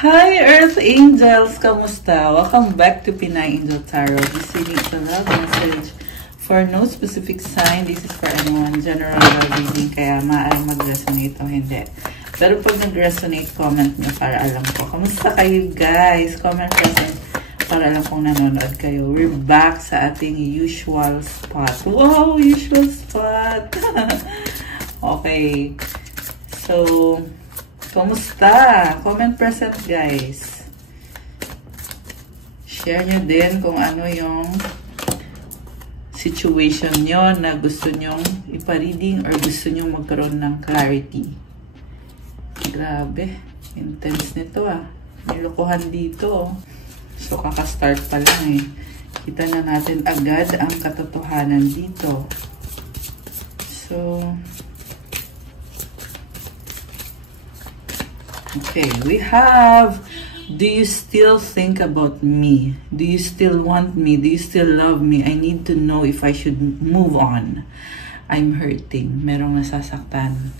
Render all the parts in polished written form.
Hi Earth Angels! Kamusta? Welcome back to Pinay Angel Tarot. This reading is a love message for no specific sign. This is for anyone. General love reading, kaya maaaring mag-resonate o hindi. Pero pag nag-resonate, comment nyo para alam ko. Kamusta kayo guys? Comment present para alam kong nanonood kayo. We're back sa ating usual spot. Wow! Usual spot! Okay. So, kamusta? Comment present guys. Share nyo din kung ano yung situation nyo na gusto nyong ipa-reading or gusto nyo magkaroon ng clarity. Grabe. Intense nito ah. May lokohan dito. So, kaka-start pa lang eh. Kita na natin agad ang katotohanan dito. So, okay, we have, do you still think about me? Do you still want me? Do you still love me? I need to know if I should move on. I'm hurting. Merong nasasaktan.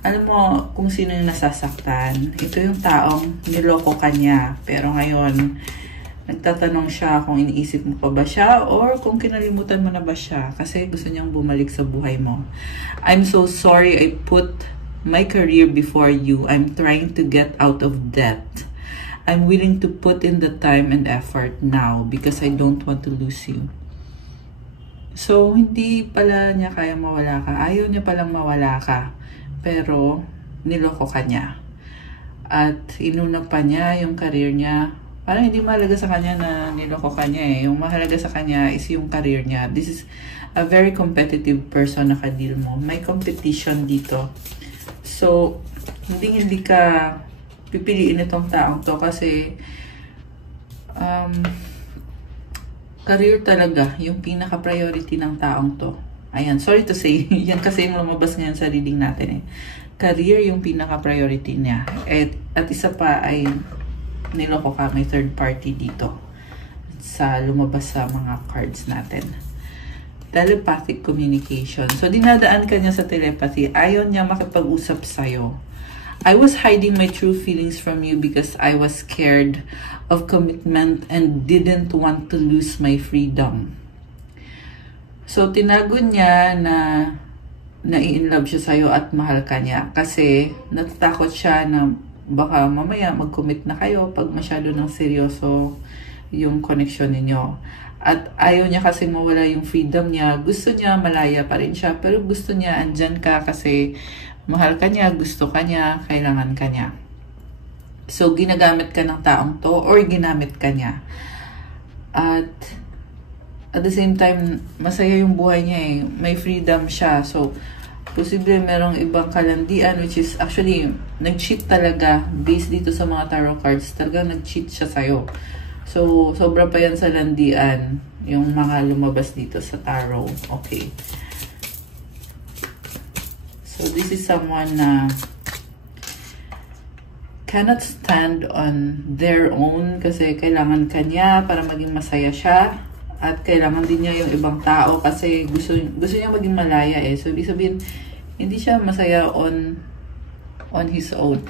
Alam mo kung sino yung nasasaktan? Ito yung taong niloko ka niya. Pero ngayon, nagtatanong siya kung iniisip mo pa ba siya or kung kinalimutan mo na ba siya. Kasi gusto niyang bumalik sa buhay mo. I'm so sorry I put my career before you. I'm trying to get out of debt. I'm willing to put in the time and effort now because I don't want to lose you. So, hindi pala niya kaya mawala ka. Ayaw niya palang mawala ka. Pero, niloko ka niya. At inuna pa niya yung career niya. Parang hindi mahalaga sa kanya na niloko ka niya eh. Yung mahalaga sa kanya is yung career niya. This is a very competitive person na ka-deal mo. May competition dito. So, hindi ka pipiliin itong taong to kasi career talaga yung pinaka-priority ng taong to. Ayan, sorry to say, yan kasi yung lumabas ngayon sa reading natin eh. Career yung pinaka-priority niya. At isa pa ay niloko ka, may third party dito sa lumabas sa mga cards natin. Telepathic communication. So, dinadaan ka niya sa telepathy. Ayaw niya makipag-usap sa'yo. I was hiding my true feelings from you because I was scared of commitment and didn't want to lose my freedom. So, tinago niya na nai-inlove siya sa'yo at mahal ka niya. Kasi, natatakot siya na baka mamaya mag-commit na kayo pag masyado ng seryoso yung connection ninyo. At ayaw niya kasi mawala yung freedom niya. Gusto niya malaya pa rin siya. Pero gusto niya andyan ka kasi mahal ka niya, gusto ka niya, kailangan ka niya. So, ginagamit ka ng taong to or ginamit ka niya. At the same time, masaya yung buhay niya eh. May freedom siya. So, posible merong ibang kalandian which is actually, nag-cheat talaga based dito sa mga tarot cards. Talagang nag-cheat siya sa'yo. So, sobra pa yan sa landian, yung mga lumabas dito sa tarot. Okay. So, this is someone na cannot stand on their own kasi kailangan kanya para maging masaya siya. At kailangan din niya yung ibang tao kasi gusto niya maging malaya eh. So, ibig sabihin, hindi siya masaya on his own.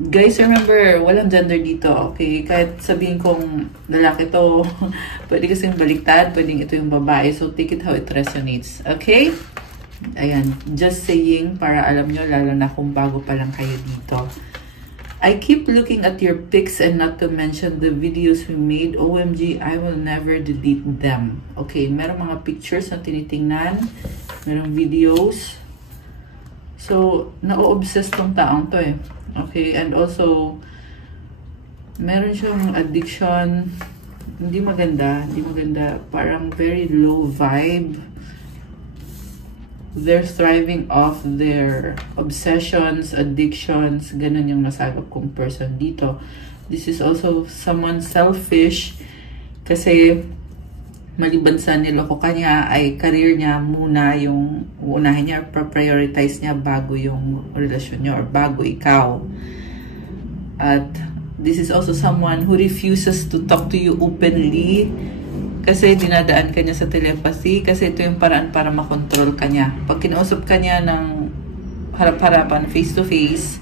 Guys, remember, walang gender dito, okay? Kahit sabihin kong lalaki to, pwede kasing baliktad, pwedeng ito yung babae. So, take it how it resonates, okay? Ayan, just saying, para alam nyo, lalo na kung bago pa lang kayo dito. I keep looking at your pics and not to mention the videos we made. OMG, I will never delete them. Okay, merong mga pictures na tinitingnan, merong videos. So, na-obsess tong taong to eh. Okay, and also, meron siyang addiction, hindi maganda, parang very low vibe. They're thriving off their obsessions, addictions, ganun yung nasagap kong person dito. This is also someone selfish, kasi maliban sa niloko kanya, ay career niya muna yung uunahin niya, prioritize niya bago yung relasyon niya or bago ikaw. At this is also someone who refuses to talk to you openly kasi dinadaan ka niya sa telepathy kasi ito yung paraan para makontrol ka niya. Pag kinausap ka niya ng harap-harapan, face to face,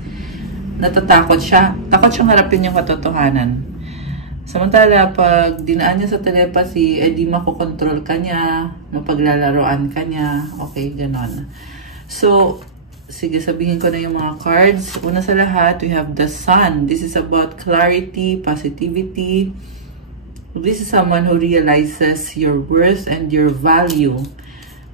natatakot siya. Takot siyang harapin yung katotohanan. Samantala, pag dinaan niya sa telepathy, di makokontrol ka niya, mapaglalaroan ka niya. Okay, ganon. So, sige, sabihin ko na yung mga cards. Una sa lahat, we have the Sun. This is about clarity, positivity. This is someone who realizes your worth and your value.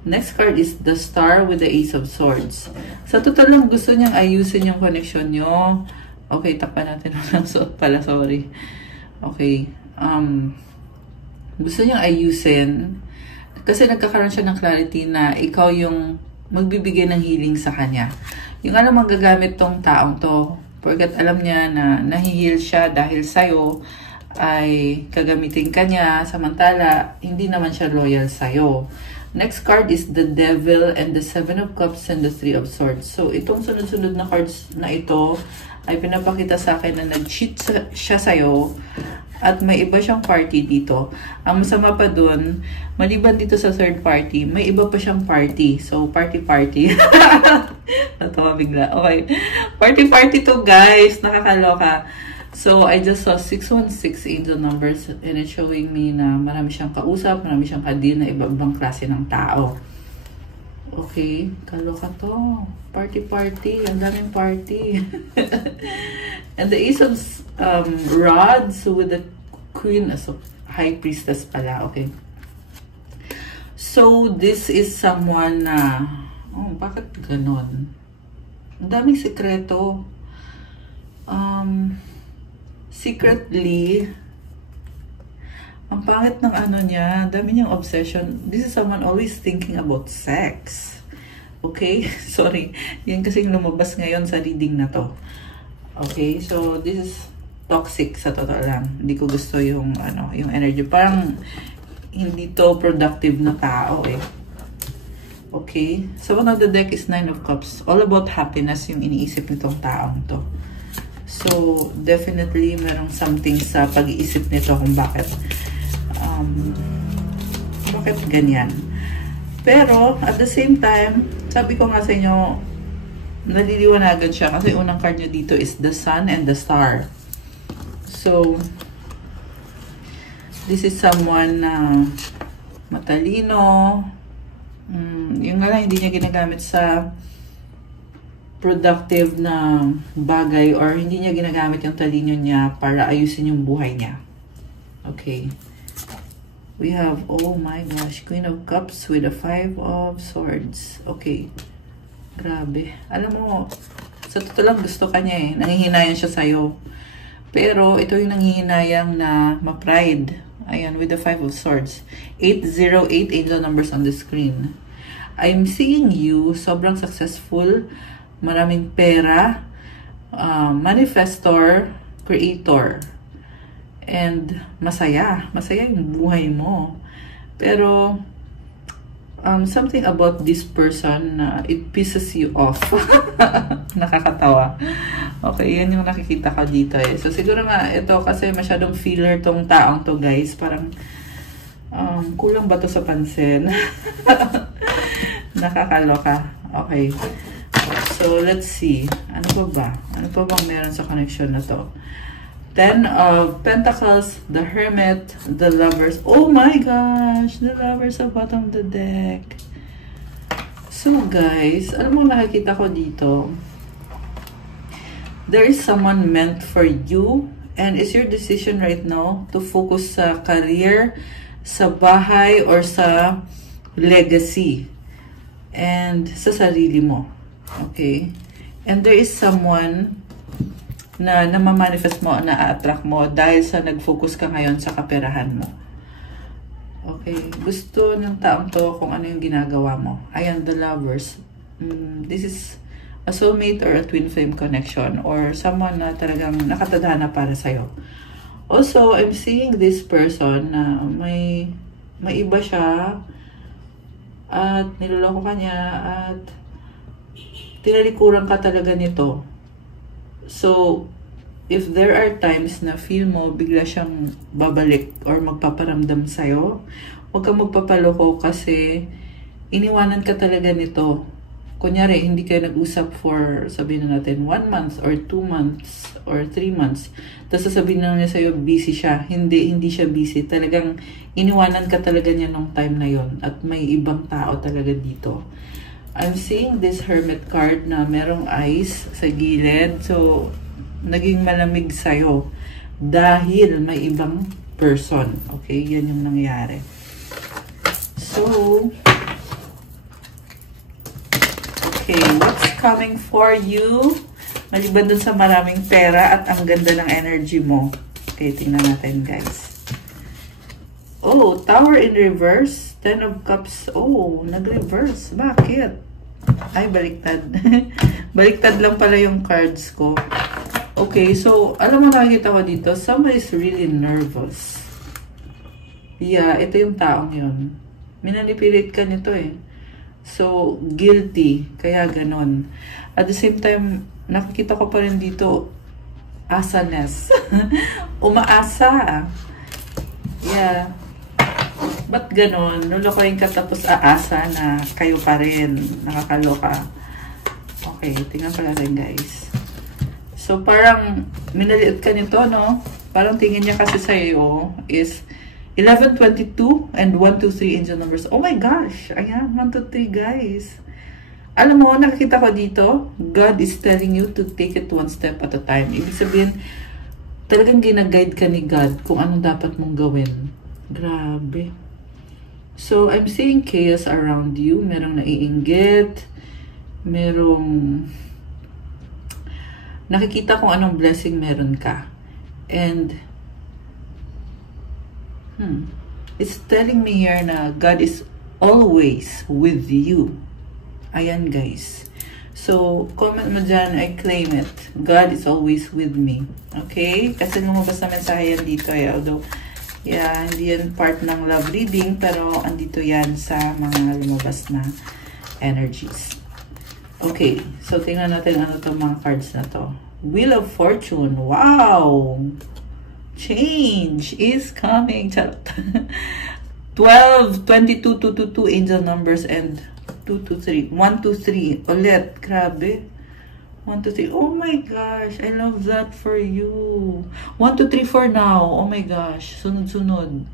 Next card is the Star with the Ace of Swords. Sa total lang, gusto niyang ayusin yung connection nyo. Okay, takpan natin. Walang suot pala, sorry. Okay. Gusto niyang ayusin. Kasi nagkakaroon siya ng clarity na ikaw yung magbibigay ng healing sa kanya. Yung alam magagamit tong taong to, porket alam niya na nahihil siya dahil sa'yo, ay kagamitin ka niya, samantala, hindi naman siya loyal sa'yo. Next card is the Devil and the Seven of Cups and the Three of Swords. So, itong sunod-sunod na cards na ito ay pinapakita sa akin na nag-cheat siya sa'yo at may iba siyang party dito. Ang masama pa dun, maliban dito sa third party, may iba pa siyang party. So, party-party. Natawa bigla. Okay. Party-party to, guys. Nakakaloka. So, I just saw 616 angel numbers and it's showing me na marami siyang kausap, marami siyang ka-deal na iba-ibang klase ng tao. Okay, kaloka to. Party-party. Ang daming party. And the Ace of Rods with the Queen, so High Priestess pala. Okay. So, this is someone na, bakit ganon? Ang daming sekreto. Secretly, ang pangit ng ano niya, dami niyang obsession. This is someone always thinking about sex. Okay? Sorry. Yan kasing lumabas ngayon sa reading na to. Okay? So, this is toxic sa totoo lang. Hindi ko gusto yung, yung energy. Parang, hindi to productive na tao eh. Okay? So, one of the deck is Nine of Cups. All about happiness yung iniisip nitong taong to. So, definitely, merong something sa pag-iisip nito kung bakit ganyan. Pero, at the same time, sabi ko nga sa inyo, naliliwanagan siya kasi unang card niya dito is the Sun and the Star. So, this is someone na matalino. Yung nga lang, hindi niya ginagamit sa productive na bagay or hindi niya ginagamit yung talino niya para ayusin yung buhay niya. Okay. We have, oh my gosh, Queen of Cups with a Five of Swords. Okay. Grabe. Alam mo, sa totoo lang gusto ka niya eh. Nanghihinayang siya sa'yo. Pero ito yung nanghihinayang na ma-pride. Ayan, with the Five of Swords. 808 angel numbers on the screen. I'm seeing you, sobrang successful, maraming pera, manifestor, creator, and masaya. Masaya yung buhay mo. Pero, something about this person, it pisses you off. Nakakatawa. Okay, yan yung nakikita ko dito eh. So, siguro nga, ito kasi masyadong filler tong taong to, guys. Parang, kulang ba to sa pansin? Nakakaloka. Okay. So, let's see. Ano pa ba? Ano pa bang meron sa connection na to? Ten of Pentacles, the Hermit, the Lovers. Oh my gosh! The Lovers sa bottom of the deck. So, guys, alam mo nakikita ko dito? There is someone meant for you and it's your decision right now to focus sa career, sa bahay, or sa legacy. And sa sarili mo. Okay? And there is someone na namamanifest mo, na-attract mo dahil sa nag-focus ka ngayon sa kaperahan mo. Okay? Gusto ng taong to kung ano yung ginagawa mo. Ayan, the Lovers. This is a soulmate or a twin flame connection or someone na talagang nakatadhana para sa'yo. Also, I'm seeing this person na may iba siya at niloloko ka niya at tinalikuran ka talaga nito. So, if there are times na feel mo bigla siyang babalik or magpaparamdam sa'yo, huwag kang magpapaloko kasi iniwanan ka talaga nito. kunyari, hindi kayo nag-usap for, sabihin na natin, 1 month or 2 months or 3 months. Tapos sasabihin na niya sa'yo, busy siya. Hindi siya busy. Talagang iniwanan ka talaga niya nung time na yon. At may ibang tao talaga dito. I'm seeing this hermit card na merong ice sa gilid. So, naging malamig sa'yo. Dahil may ibang person. Okay? Yan yung nangyari. So, okay, what's coming for you? Maliban dun sa maraming pera at ang ganda ng energy mo. Okay, tingnan natin guys. Oh, Tower in reverse. 10 of Cups. Oh, nag-reverse. Bakit? Ay, baliktad. Baliktad lang pala yung cards ko. Okay, so, alam mo nakikita ko dito, somebody's really nervous. Yeah, ito yung taong yun. Minanipilit ka nito eh. So, guilty. Kaya ganon. At the same time, nakikita ko pa rin dito, asaness. Umaasa. Yeah. Ba't ganon? Lulukoyin ka tapos aasa na kayo pa rin. Nakakaloka. Okay, tingnan pa natin guys. So, parang minaliit ka nito, no? Parang tingin niya kasi sa'yo is 11, 22, and 1, 2, 3 angel numbers. Oh my gosh! Ayan, 1, 2, 3 guys. Alam mo, nakikita ko dito, God is telling you to take it one step at a time. Ibig sabihin, talagang ginaguide ka ni God kung anong dapat mong gawin. Grabe. So, I'm seeing chaos around you. Merong naiinggit. Merong nakikita kung anong blessing meron ka. And it's telling me here na God is always with you. Ayan guys. So, comment mo dyan, I claim it. God is always with me. Okay? Kasi lumabas na mensahe yan dito eh. Although, yeah, hindi yan part ng love reading, pero andito yan sa mga lumabas na energies. Okay. So, tingnan natin ano itong mga cards na to. Wheel of Fortune. Wow! Change is coming. 12, 22, 222 angel numbers and 223. 123. Ulit. Grabe. 123. Oh my gosh. I love that for you. 1234 now. Oh my gosh. Sunod-sunod.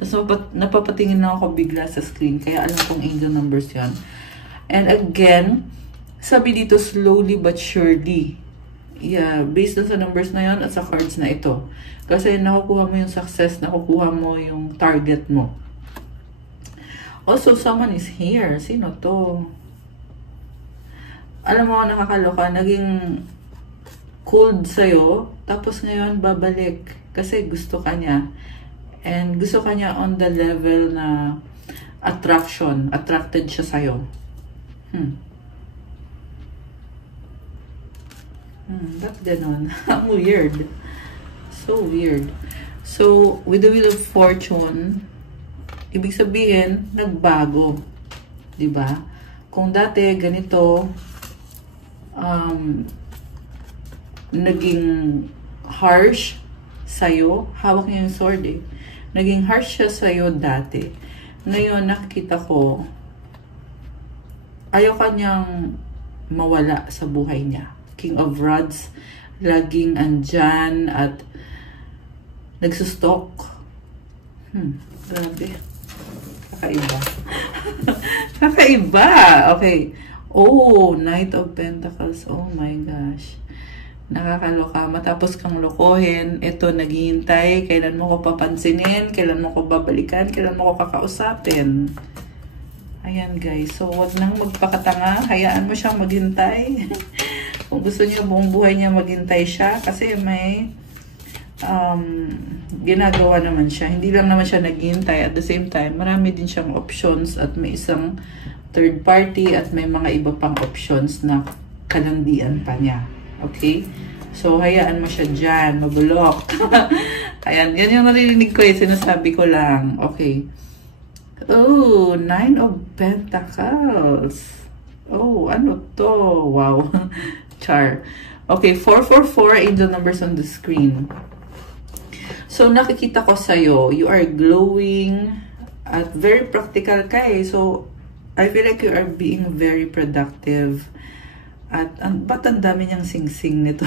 Tapos napapatingin na ako bigla sa screen. Kaya alam kong angel numbers yan. And again, sabi dito slowly but surely. Yeah, based on sa numbers na yon at sa cards na ito. Kasi nakukuha mo yung success, nakukuha mo yung target mo. Also, someone is here. Sino to? Alam mo, nakakaloka. Naging cold sa'yo. Tapos ngayon, babalik. Kasi gusto ka niya. And gusto ka niya on the level na attraction. Attracted siya sa'yo. Ba't ganon? Weird. So weird. So, with the Wheel of Fortune, ibig sabihin, nagbago. Diba? Kung dati, ganito, naging harsh sa'yo, hawak niya yung sword eh. Naging harsh siya sa'yo dati. Ngayon, nakikita ko, ayaw kanyang mawala sa buhay niya. King of Rods, laging andyan at nagsustok. Grabe. Kakaiba. Kakaiba. Okay. Oh, Knight of Pentacles. Oh my gosh. Nakakaloka. Matapos kang lokohin, ito naghihintay. Kailan mo ko papansinin? Kailan mo ko babalikan? Kailan mo ko kakausapin? Ayan guys. So, wag nang magpakatanga. Hayaan mo siyang maghintay. Kung gusto niyo buong buhay niya maghintay siya. Kasi may ginagawa naman siya. Hindi lang naman siya naghihintay. At the same time, marami din siyang options at may isang third party at may mga iba pang options na kalandian pa niya. Okay? So, hayaan mo siya dyan. Mabulok. Ayan. Yan yung narinig ko eh. Sinasabi ko lang. Okay. Oh, 9 of Pentacles. Oh, ano to? Wow. Char. Okay, 444 angel numbers on the screen. So, nakikita ko sa'yo, you are glowing at very practical ka eh. So, I feel like you are being very productive. At ba't ang dami niyang sing-sing nito?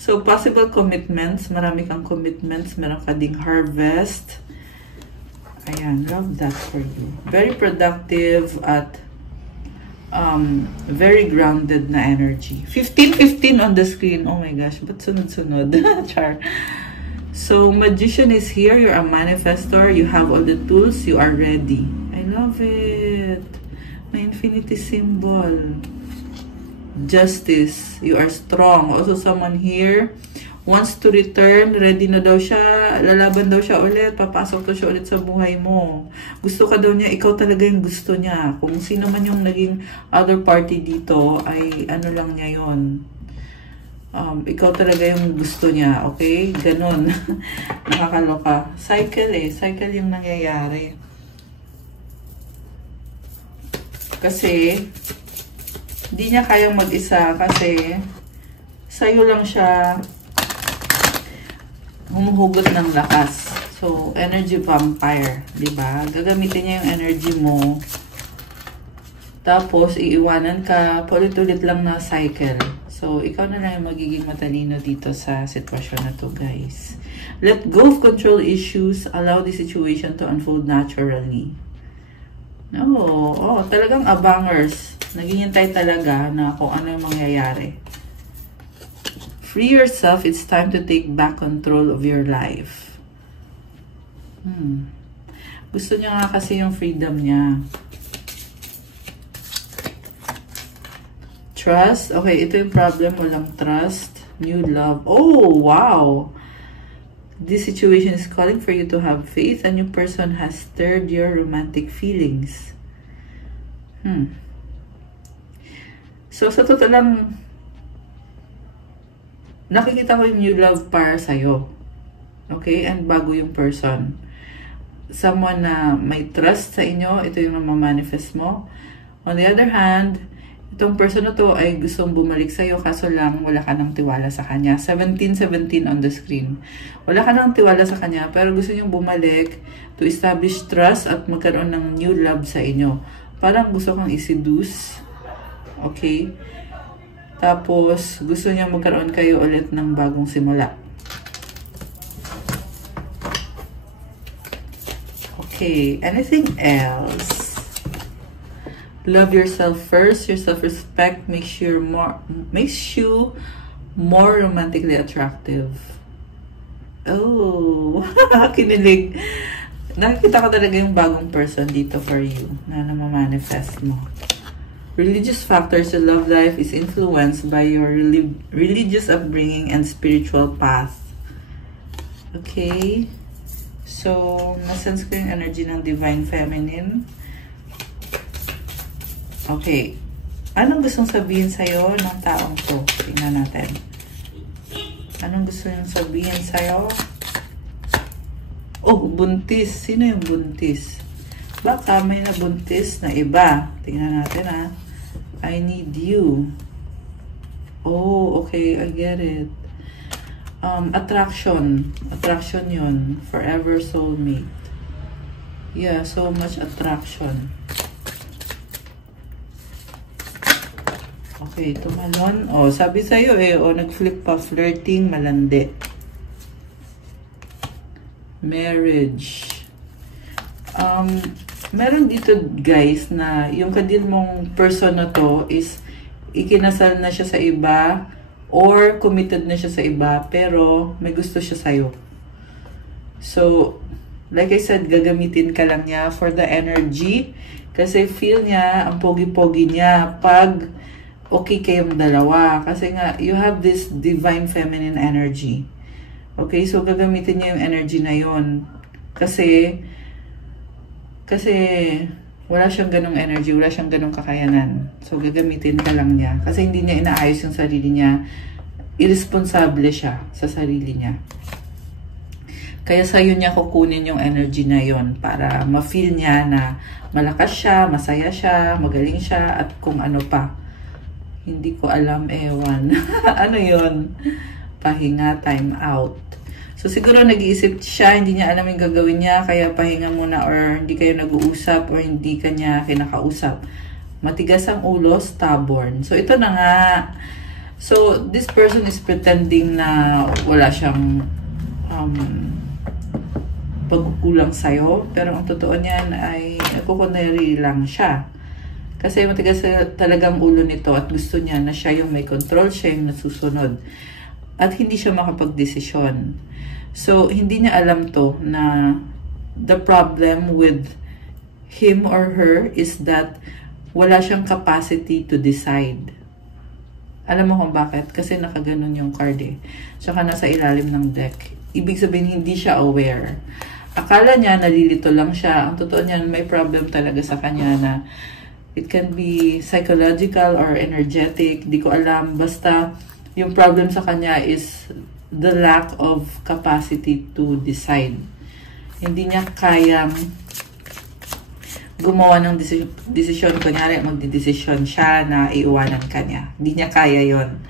So, possible commitments. Marami kang commitments. Meron ka ding harvest. Ayan, love that for you. Very productive at very grounded na energy. 15-15 on the screen. Oh my gosh, ba't sunod-sunod? Char. So, magician is here. You're a manifestor. You have all the tools. You are ready. I love it. May infinity symbol. Justice. You are strong. Also, someone here wants to return. Ready na daw siya. Lalaban daw siya ulit. Papasok daw siya ulit sa buhay mo. Gusto ka daw niya. Ikaw talaga yung gusto niya. Kung sino man yung naging other party dito, ay ano lang niya yun. Ikaw talaga yung gusto niya. Okay? Ganon. Nakakaloka. Cycle eh. Cycle yung nangyayari. Kasi hindi niya kayang mag-isa kasi sa'yo lang siya humuhugot ng lakas. So, energy vampire, diba? Gagamitin niya yung energy mo. Tapos, iiwanan ka. Paulit-ulit lang na cycle. So, ikaw na lang yung magiging matalino dito sa sitwasyon na to, guys. Let go of control issues. Allow the situation to unfold naturally. Oh, talagang abangers. Naghihintay talaga na kung ano yung mangyayari. Free yourself. It's time to take back control of your life. Gusto niya nga kasi yung freedom niya. Trust. Okay, ito yung problem. Walang trust. New love. Oh, wow! This situation is calling for you to have faith. A new person has stirred your romantic feelings. So, sa totoo lang, nakikita ko yung new love para sa'yo. Okay? And bago yung person. Someone na may trust sa inyo, ito yung namamanifest mo. On the other hand, itong person na to ay gustong bumalik sa'yo, kaso lang wala ka ng tiwala sa kanya. 17-17 on the screen. Wala ka ng tiwala sa kanya, pero gusto niyong bumalik to establish trust at magkaroon ng new love sa inyo. Parang gusto kang i-seduce. Okay? Tapos, gusto niya magkaroon kayo ulit ng bagong simula. Okay. Anything else? Love yourself first. Your self-respect makes you more romantically attractive. Oh, kinilig. Nakikita ko talaga yung bagong person dito for you na namamanifest mo. Religious factors in love life is influenced by your religious upbringing and spiritual path. Okay? So, nasense ko yung energy ng Divine Feminine. Okay. Anong gustong sabihin sa'yo ng taong to? Tingnan natin. Anong gusto niyong sabihin sa'yo? Oh, buntis. Sino yung buntis? Baka may nabuntis na iba. Tingnan natin ha. I need you. Oh, okay. I get it. Attraction. Attraction yun. Forever soulmate. Yeah, so much attraction. Okay, tumalon. Oh, sabi sa'yo eh. Oh, nag-flip pa. Flirting, malandi. Marriage. Meron dito guys na yung kadil mong person na to is ikinasal na siya sa iba or committed na siya sa iba pero may gusto siya sa'yo. So, like I said, gagamitin ka lang niya for the energy kasi feel niya, ang pogi-pogi niya pag okay kayong dalawa. Kasi nga, you have this divine feminine energy. Okay, so gagamitin niya yung energy na yon. Kasi wala siyang ganong energy, wala siyang ganong kakayanan. So gagamitin ka lang niya. Kasi hindi niya inaayos yung sarili niya. Irresponsable siya sa sarili niya. Kaya sa'yo niya kukunin yung energy na yon para ma-feel niya na malakas siya, masaya siya, magaling siya, at kung ano pa. Hindi ko alam, ewan. Ano yon? Pahinga, time out. So, siguro nag-iisip siya, hindi niya alam yung gagawin niya, kaya pahinga muna or hindi kayo nag-uusap or hindi kanya kinakausap. Matigas ang ulo, stubborn. So, ito na nga. So, this person is pretending na wala siyang pagkukulang sa'yo. Pero ang totoo niyan ay nagkukunwari lang siya. Kasi matigas talagang ulo nito at gusto niya na siya yung may control, siya yung nasusunod. At hindi siya makapag-desisyon. So, hindi niya alam to na the problem with him or her is that wala siyang capacity to decide. Alam mo kung bakit? Kasi nakaganon yung card eh. Tsaka nasa ilalim ng deck. Ibig sabihin, hindi siya aware. Akala niya, nalilito lang siya. Ang totoo niyan, may problem talaga sa kanya na it can be psychological or energetic. Di ko alam. Basta, yung problem sa kanya is the lack of capacity to decide. Hindi niya kayang gumawa ng desisyon. Kunyari, magdidesisyon siya na iiwanan ka niya. Hindi niya kaya yon.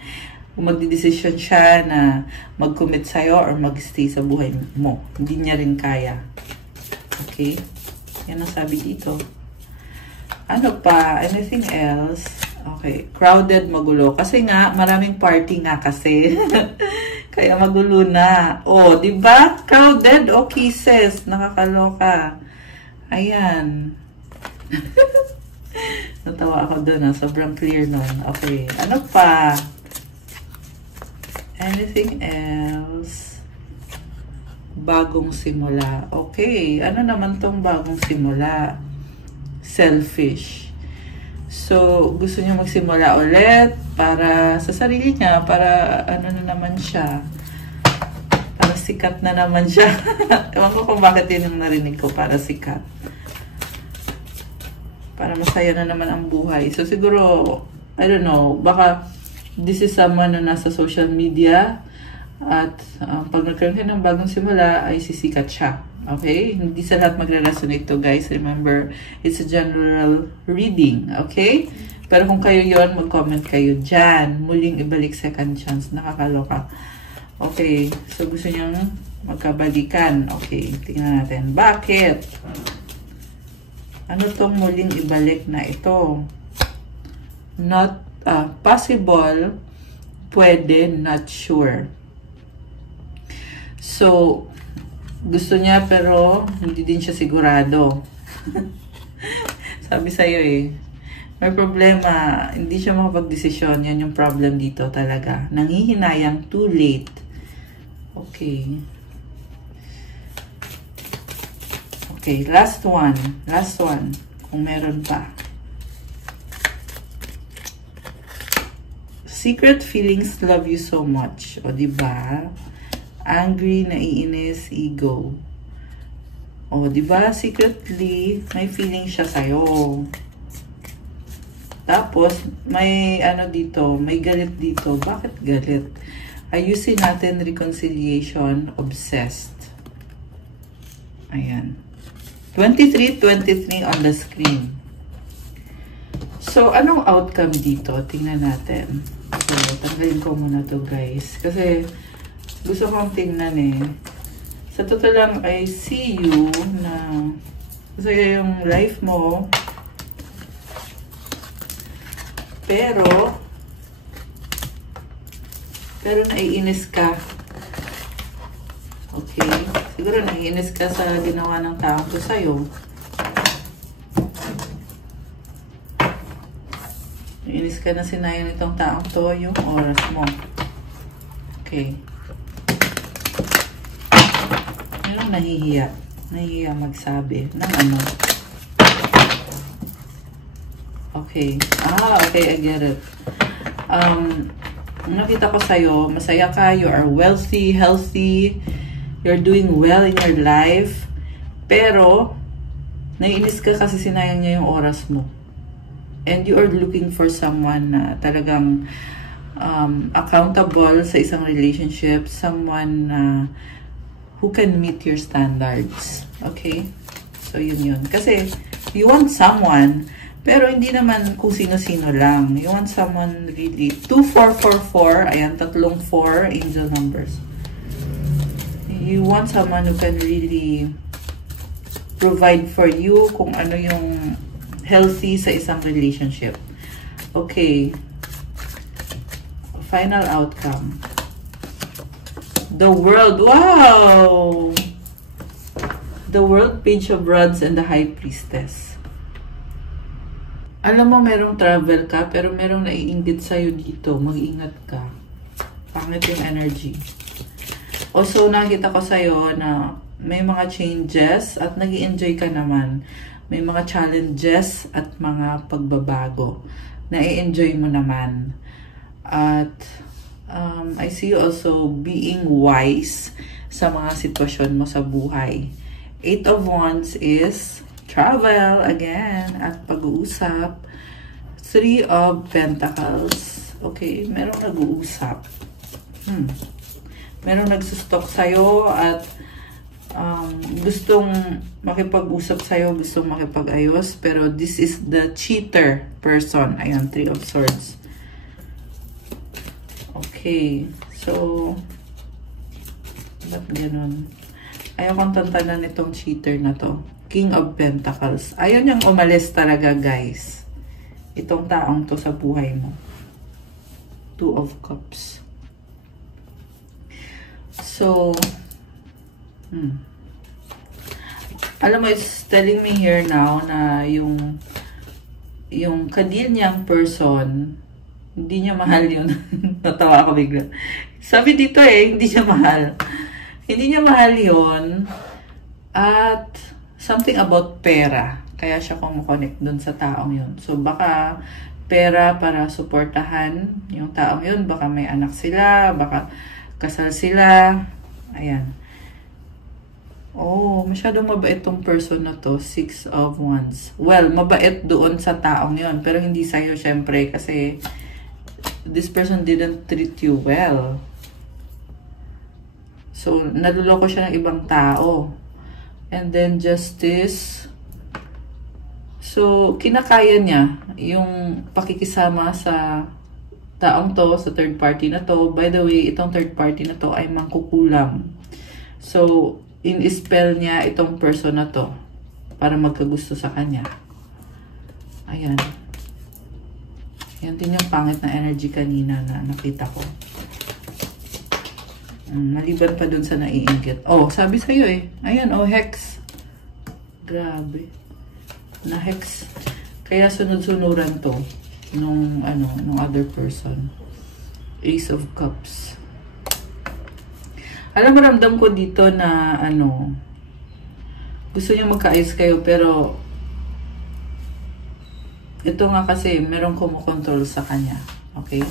Kung magdidesisyon siya na mag-commit sa'yo or mag-stay sa buhay mo, hindi niya rin kaya. Okay? Yan ang sabi dito. Ano pa? Anything else? Okay. Crowded, magulo. Kasi nga, maraming party nga kasi. Kaya magulo na. Oh, di ba? Crowded o kisses. Nakakaloka. Ayan. Natawa ako doon. Sobrang clear nun. Okay. Ano pa? Anything else? Bagong simula. Okay. Ano naman tong bagong simula? Selfish. So, gusto niya magsimula ulit para sa sarili niya, para ano na naman siya. Para sikat na naman siya. Ewan ko kung bakit yun yung narinig ko, para sikat. Para masaya na naman ang buhay. So, siguro, I don't know, baka this is someone na nasa social media at pag nagkaroon kayo ng bagong simula, ay sisikat siya. Okay? Hindi sa lahat magre-resonate to, guys. Remember, it's a general reading. Okay? Pero kung kayo yon, mag-comment kayo dyan. Muling ibalik second chance. Nakakaloka. Okay. So, gusto niyang magkabalikan. Okay. Tingnan natin. Bakit? Ano tong muling ibalik na ito? Not possible. Pwede. Not sure. So, gusto niya pero hindi din siya sigurado. Sabi sa'yo eh. May problema. Hindi siya makapag-desisyon. Yan yung problem dito talaga. Nanghihinayang, too late. Okay. Okay, last one. Last one. Kung meron pa. Secret feelings love you so much. O, diba? Angry, naiinis, ego. O, diba? Secretly, may feeling siya sa'yo. Tapos, may ano dito, may galit dito. Bakit galit? Ayusin natin reconciliation, obsessed. Ayan. 23 on the screen. So, anong outcome dito? Tingnan natin. So, tanggalin ko muna to, guys. Kasi, gusto kong tingnan eh. Sa totoo lang, I see you na gusto yung life mo. Pero naiinis ka. Okay? Siguro naiinis ka sa ginawa ng tao ko sa'yo. Naiinis ka na sinayang itong taong to yung oras mo. Okay. Anong nahihiya? Nahihiya magsabi ng ano? Okay. Okay, I get it. Nakita ko sa'yo, masaya ka, you are wealthy, healthy, you're doing well in your life, pero, naiinis ka kasi sinayang niya yung oras mo. And you are looking for someone na talagang accountable sa isang relationship, someone who can meet your standards. Okay? So, yun. Kasi, you want someone, pero hindi naman kung sino-sino lang. You want someone really. 2444, ayan, tatlong 4 angel numbers. You want someone who can really provide for you kung ano yung healthy sa isang relationship. Okay. Final outcome. The World. Wow! The World, Page of Rods, and the High Priestess. Alam mo, merong travel ka, pero merong naiinggit sa'yo dito. Mag-ingat ka. Pangit yung energy. Also, nakita ko sa'yo na may mga changes at nag-i-enjoy ka naman. May mga challenges at mga pagbabago. Na-i-enjoy mo naman. At I see you also being wise sa mga sitwasyon mo sa buhay. 8 of Wands is travel again at pag-uusap. 3 of Pentacles. Okay, merong nag-uusap. Merong nagsustok sa'yo at gustong makipag-usap sa'yo, gustong makipag-ayos, pero this is the cheater person. Ayan, 3 of Swords. Okay, so ba't ganun? Ayaw kong tantanan itong cheater na to. King of Pentacles. Ayaw niyang umalis talaga, guys. Itong taong to sa buhay mo. 2 of Cups. So, alam mo, it's telling me here now na yung kadil niyang person, hindi niya mahal yun. Natawa ako bigla. Sabi dito hindi niya mahal. Hindi niya mahal yun. At something about pera. Kaya siya kumukonect dun sa taong yun. So, baka pera para suportahan yung taong yun. Baka may anak sila, baka kasal sila. Ayan. Oh, masyadong mabait tong person na to. 6 of Wands. Well, mabait doon sa taong yon, pero hindi sa'yo, syempre, kasi this person didn't treat you well. So, naluloko siya ng ibang tao. And then, Justice. So, kinakaya niya yung pakikisama sa taong to, sa third party na to. By the way, itong third party na to ay mangkukulam. So, in-spell niya itong person na to para magkagusto sa kanya. Ayan. Yan din yung pangit na energy kanina na nakita ko. Maliban pa dun sa naiinggit. Oh, sabi sa'yo Ayan, Hex. Grabe. Na Hex. Kaya sunod-sunuran to nung other person. Ace of Cups. Alam mo, ramdam ko dito na gusto niya magkaayos kayo, pero ito nga kasi merong kumukontrol sa kanya. Okay?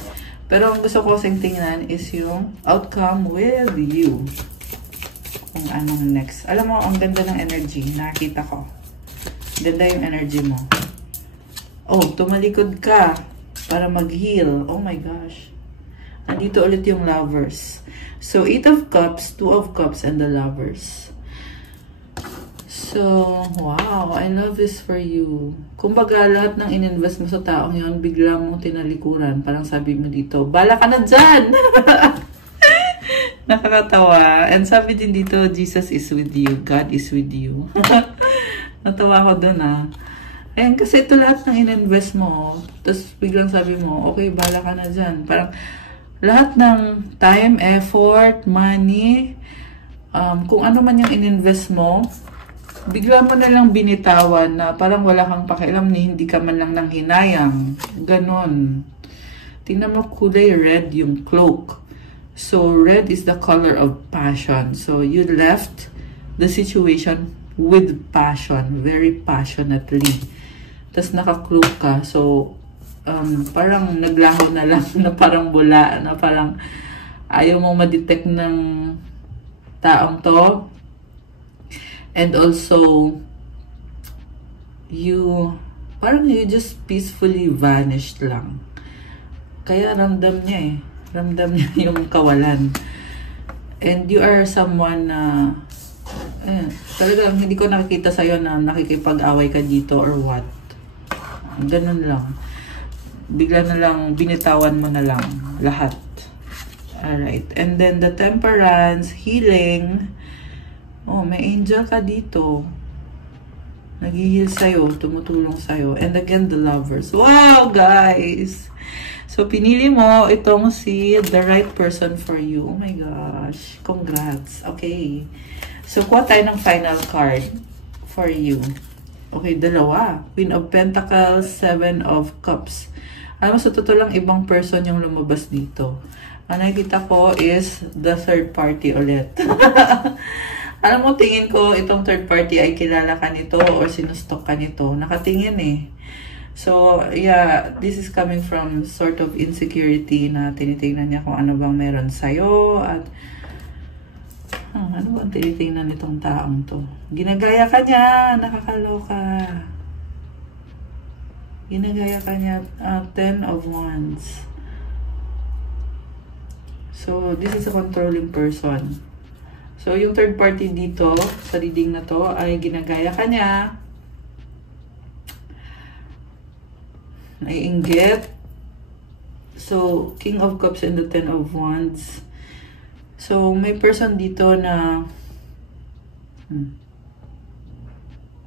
Pero ang gusto ko kasing tingnan is yung outcome with you. Kung anong next. Alam mo, ang ganda ng energy. Nakita ko. Ganda yung energy mo. Oh, tumalikod ka para mag-heal. Oh my gosh. Andito ulit yung Lovers. So, 8 of Cups, 2 of Cups, and the Lovers. So, wow, I love this for you. Kumbaga, lahat ng ininvest mo sa taong yun, bigla mong tinalikuran. Parang sabi mo dito, bala ka na dyan! Nakakatawa. And sabi din dito, Jesus is with you. God is with you. Natawa ko dun Ayan, kasi ito lahat ng ininvest mo. Tapos biglang sabi mo, okay, bala ka na dyan. Parang, lahat ng time, effort, money, kung ano man yung ininvest mo, bigla mo na lang binitawan na parang wala kang pakialam ni hindi ka man lang nang hinayang. Ganon. Tingnan mo, kulay red yung cloak. So, red is the color of passion. So, you left the situation with passion. Very passionately. Tapos naka-cloak ka. So, parang naglaho na lang na parang bula, na parang ayaw mong ma-detect ng taong to. And also, parang you just peacefully vanished lang. Kaya ramdam niya Ramdam niya yung kawalan. And you are someone na, talagang hindi ko nakikita sa'yo na nakikipag-away ka dito or what. Ganun lang. Bigla na lang, binitawan mo na lang lahat. Alright. And then the Temperance, healing, Oh, may angel ka dito. Nag-heal sa'yo, tumutulong sa'yo. And again, the lovers. Wow, guys! So, pinili mo itong si the right person for you. Oh my gosh. Congrats. Okay. So, kuha tayo ng final card for you. Okay, dalawa. Queen of Pentacles, Seven of Cups. Alam mo, sa totoo lang, ibang person yung lumabas dito. Ang nakikita ko is the third party ulit. Alam mo, tingin ko, itong third party ay kilala ka nito or sinustok ka nito. Nakatingin eh. So, yeah, this is coming from sort of insecurity na tinitingnan niya kung ano bang meron sa'yo. At, ano bang tinitingnan nitong taong to? Ginagaya ka niya. Nakakaloka. Ginagaya ka niya. 10 of Wands. So, this is a controlling person. So, yung third party dito, sa reading na to, ay ginagaya ka niya. Naiinggit. So, King of Cups and the 10 of Wands. So, may person dito na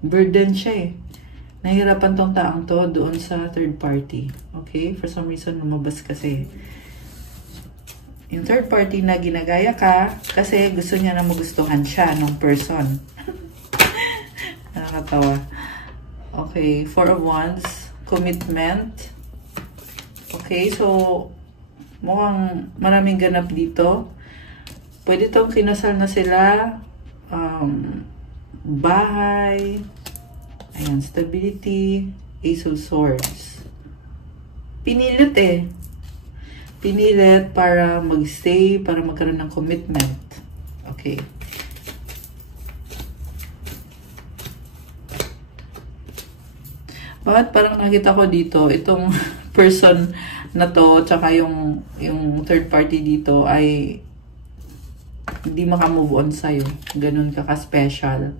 burden siya eh. Nahihirapan tong taong to doon sa third party. Okay? For some reason, lumabas kasi. Yung third party na ginagaya ka kasi gusto niya na magustuhan siya ng person. Nakakatawa. Okay, Four of Wands, commitment. Okay, so mukhang maraming ganap dito. Pwede tong kinasal na sila. Bahay. Ayan, stability. Ace of Swords. Pinilit eh. Pinilit para mag-stay, para magkaroon ng commitment. Okay. Bakit parang nakita ko dito, itong person na to, tsaka yung third party dito ay hindi makamove on sa'yo. Ganun ka ka-special.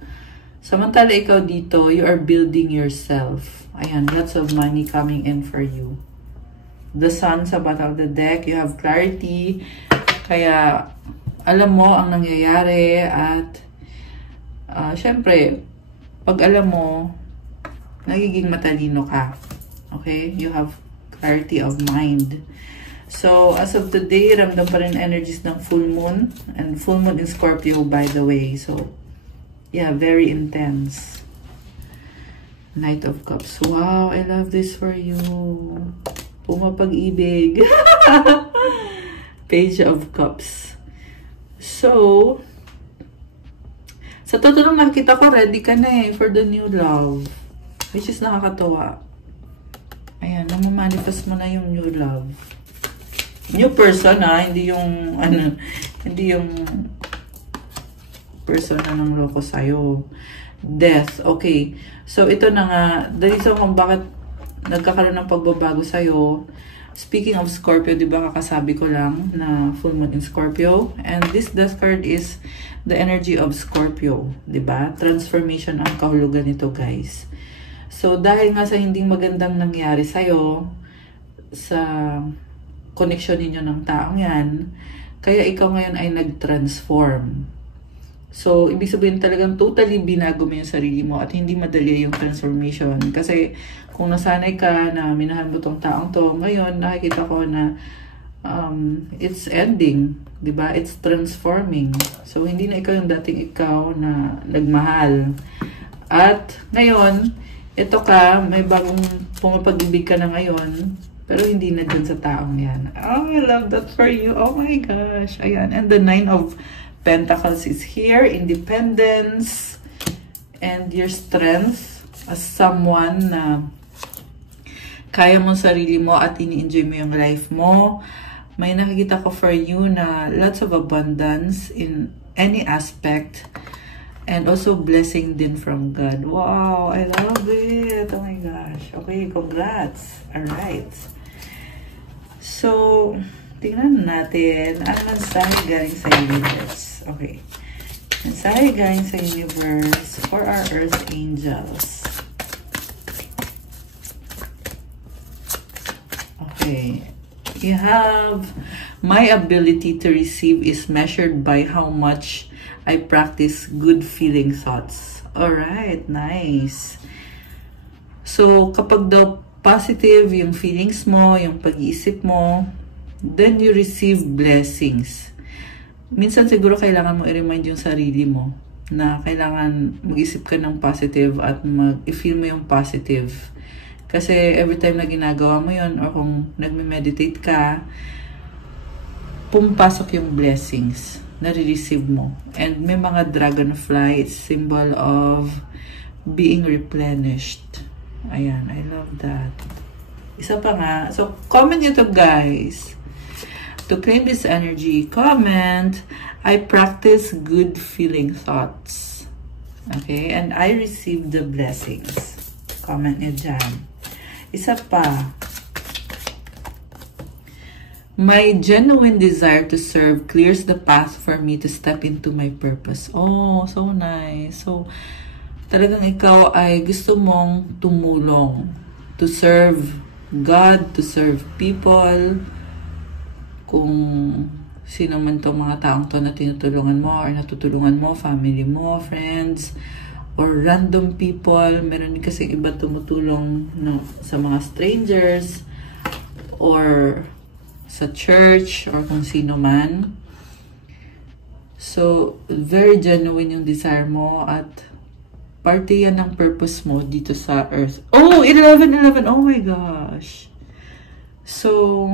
Samantala ikaw dito, you are building yourself. Ayan, lots of money coming in for you. The Sun sa bottom of the deck, you have clarity, kaya alam mo ang nangyayari at syempre, pag alam mo, nagiging matalino ka. Okay? You have clarity of mind. So, as of today, ramdam pa rin energies ng full moon, and full moon in Scorpio, by the way. So, yeah, very intense. Knight of Cups. Wow, I love this for you. Pumapag-ibig. Page of Cups. So, sa totoo lang nakita ko, ready ka na eh for the new love. Which is nakakatawa. Ayan, namamanifest mo na yung new love. New person ha, hindi yung, hindi yung person na nang loko sa'yo. Death, okay. So, ito na nga, the reason kung bakit nagkakaroon ng pagbabago sa'yo. Speaking of Scorpio, di ba kakasabi ko lang na full moon in Scorpio? And this death card is the energy of Scorpio. Di ba? Transformation ang kahulugan nito, guys. So, dahil nga sa hindi magandang nangyari sa'yo, sa connection ninyo ng taong yan, kaya ikaw ngayon ay nag-transform. So, ibig sabihin talagang totally binago mo yung sarili mo at hindi madali yung transformation. Kasi kung nasanay ka na minahal mo tong taong to, ngayon nakikita ko na it's ending. Diba? It's transforming. So, hindi na ikaw yung dating ikaw na nagmahal. At ngayon, ito ka, may bagong pumapag-ibig ka na ngayon, pero hindi na dun sa taong yan. Oh, I love that for you. Oh my gosh. Ayan. And the 9 of Pentacles is here, independence, and your strength as someone na kaya mo sarili mo at ini-enjoy mo yung life mo. May nakikita ko for you na lots of abundance in any aspect, and also blessing din from God. Wow, I love it. Oh my gosh. Okay, congrats. Alright. So, tingnan natin ang mensahe galing sa universe. Okay. Mensahe galing sa universe for our earth angels. Okay. You have, my ability to receive is measured by how much I practice good feeling thoughts. Alright, nice. So, kapag daw positive yung feelings mo, yung pag-iisip mo, then you receive blessings. Minsan siguro kailangan mo i-remind yung sarili mo na kailangan mag-isip ka ng positive at mag-feel mo yung positive. Kasi every time na ginagawa mo yun or kung nagme-meditate ka, pumapasok yung blessings na re-receive mo. And may mga dragonfly, it's symbol of being replenished. Ayan, I love that. Isa pa nga. So, comment nyo to, guys. To claim this energy, comment, I practice good feeling thoughts. Okay? And I receive the blessings. Comment nyo dyan. Isa pa. My genuine desire to serve clears the path for me to step into my purpose. Oh, so nice. So, talagang ikaw ay gusto mong tumulong. To serve God, to serve people. Kung sino man itong mga taong to na tinutulungan mo or natutulungan mo, family mo, friends, or random people. Meron kasi iba tumutulong sa mga strangers or sa church or kung sino man. So, very genuine yung desire mo at parte yan ng purpose mo dito sa earth. Oh, 11-11! Oh my gosh! So,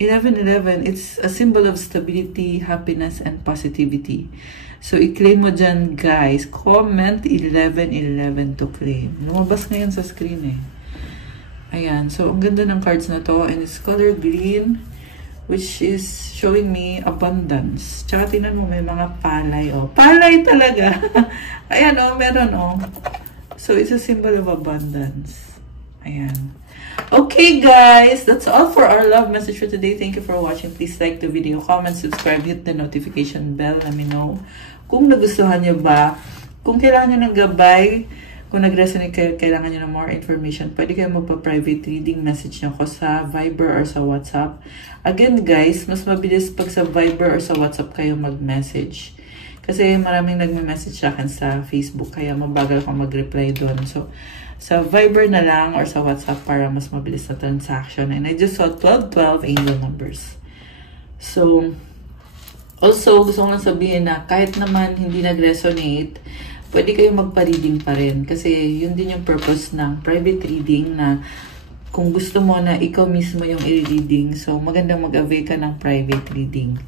11-11, it's a symbol of stability, happiness, and positivity. So, i-claim mo dyan, guys. Comment 11-11 to claim. Lumabas ngayon sa screen eh. Ayan. So, ang ganda ng cards na to. And it's color green, which is showing me abundance. Tsaka tingnan mo, may mga palay. Oh. Palay talaga! Ayan, oh. Meron, oh. So, it's a symbol of abundance. Ayan. Okay, guys, that's all for our love message for today. Thank you for watching. Please like the video, comment, subscribe, hit the notification bell. Let me know kung nagustuhan nyo ba. Kung kailangan nyo ng gabay, kung nag-resonate kayo, kailangan nyo ng more information, pwede kayo magpa-private reading, message nyo ko sa Viber or sa WhatsApp. Again, guys, mas mabilis pag sa Viber or sa WhatsApp kayo mag-message. Kasi maraming nagme-message sa akin sa Facebook, kaya mabagal ko mag-reply doon. So, sa Viber na lang or sa WhatsApp para mas mabilis na transaction. And I just saw 1212 angel numbers. So, also, gusto ko lang sabihin na kahit naman hindi nag-resonate, pwede kayo magpa-reading pa rin. Kasi yun din yung purpose ng private reading na kung gusto mo na ikaw mismo yung i-reading, so magandang mag-avail ka ng private reading.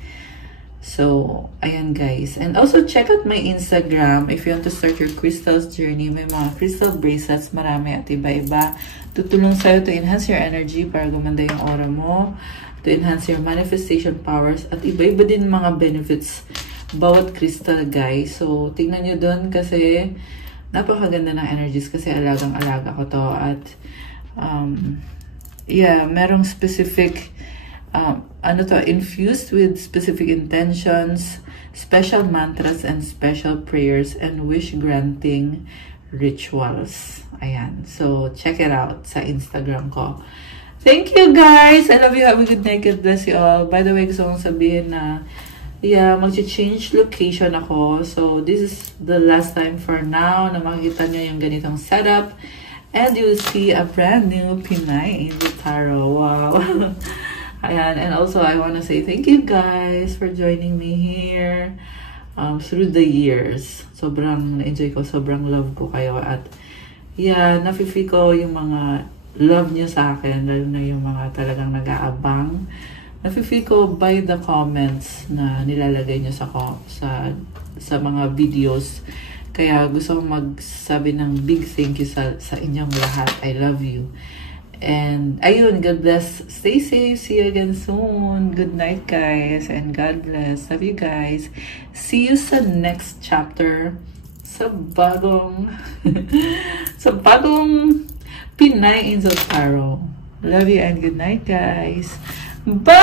So, ayan guys. And also, check out my Instagram if you want to start your crystals journey. May mga crystal bracelets, marami at iba-iba. Tutulong sa'yo to enhance your energy para gumanda yung aura mo, to enhance your manifestation powers, at iba-iba din mga benefits bawat crystal, guys. So, tingnan nyo dun kasi napakaganda ng energies kasi alagang-alaga ko to. At, yeah, merong specific infused with specific intentions, special mantras, and special prayers, and wish-granting rituals. Ayan. So, check it out sa Instagram ko. Thank you, guys! I love you. Have a good night. God bless you all. By the way, gusto kong sabihin na, yeah, mag-change location ako. So, this is the last time for now na makikita nyo yung ganitong setup. And you'll see a brand new Pinay Angel Tarot. Wow! Ayan, and also I want to say thank you guys for joining me here through the years. Sobrang na-enjoy ko, sobrang love ko kayo. At yeah, nafe-feel ko yung mga love niyo sa akin, lalo na yung mga talagang nag-aabang. Nafe-feel ko by the comments na nilalagay niyo sa mga videos. Kaya gusto kong magsabi ng big thank you sa inyong lahat. I love you. And ayun, God bless. Stay safe. See you again soon. Good night, guys. And God bless. Love you guys. See you sa next chapter. Sa bagong Pinay Angel Tarot. Love you and good night, guys. Bye!